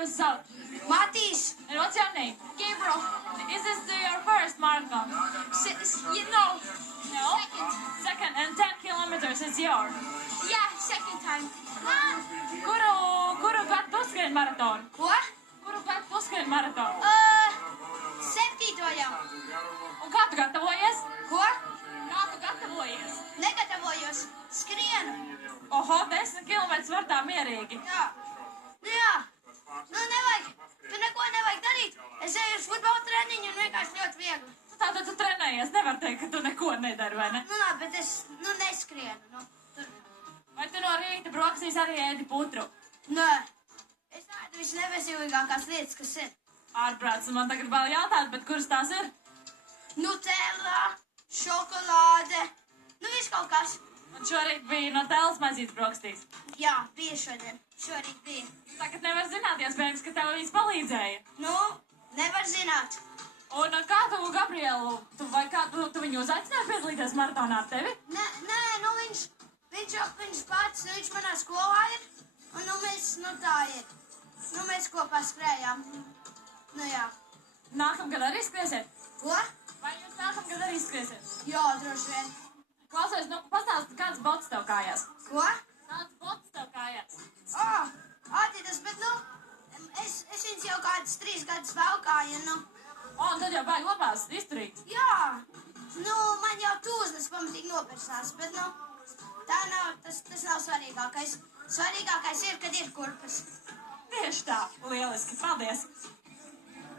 jūs sauc? Matīs. And what's your name? Gabriel. Is this your first marathon? No. No? Second. And 10 kilometers is yours. Yeah, second time. Kuru gadu tu skrien maratonu? Ko? Kuru gadu tu skrien maratonu? 7. jau. Un kā tu gatavojies? Ko? Kā tu gatavojies? Negatavojos. Skrienu. Oho, 10 kilometrus var tā mierīgi. Jā. Nu jā. Nu nevajag. Tu neko nevajag darīt. Es eju uz futbola treniņu un vienkārši ļoti viegli. Tātad tu trenējies, nevar teikt, ka tu neko nedari, vai ne? Nu labi, bet es neskrienu. Tur. Vai tu no rīta brokastīs arī ēdi putru? Nē. Es tādu visneveselīgākās lietas, kas ir. Ārprāts, un man tagad vēl jautāt, bet kuras tās ir? Nutella, šokolāde. Nu viss kaut kas. Un šorīt bija no tēlas maizītes brokastīs. Jā, bija šodien. Šorīt bija. Tagad nevar zināt, iespējams, ka tev viņas palīdzēja. Nu, nevar zināt. Un kā tu, Gabrielu, vai kā tu viņu uzaicināji piedalīties maratonā ar tevi? Nē, nu viņš pats, nu viņš manā skolā ir. Un nu mēs, nu tā ir. Nu mēs kopā skrējām. Nu jā. Nākamgad arī skriesiet? Ko? Vai jūs nākamgad arī skriesiet? Jā, droši vien. Klausies, nu pastāsti, kāds bots tev kājās? Ko? Kāds bots tev kājās? Adidas, bet nu, es viņus jau kādas 3 gadus valkāju, nu. Un tad jau baigi labās, izturīgs. Jā, nu, man jau tūznes pamatīgi nopirsās, bet, nu, tā nav, tas nav svarīgākais. Svarīgākais ir, kad ir kurpes. Tieši tā, lieliski, paldies!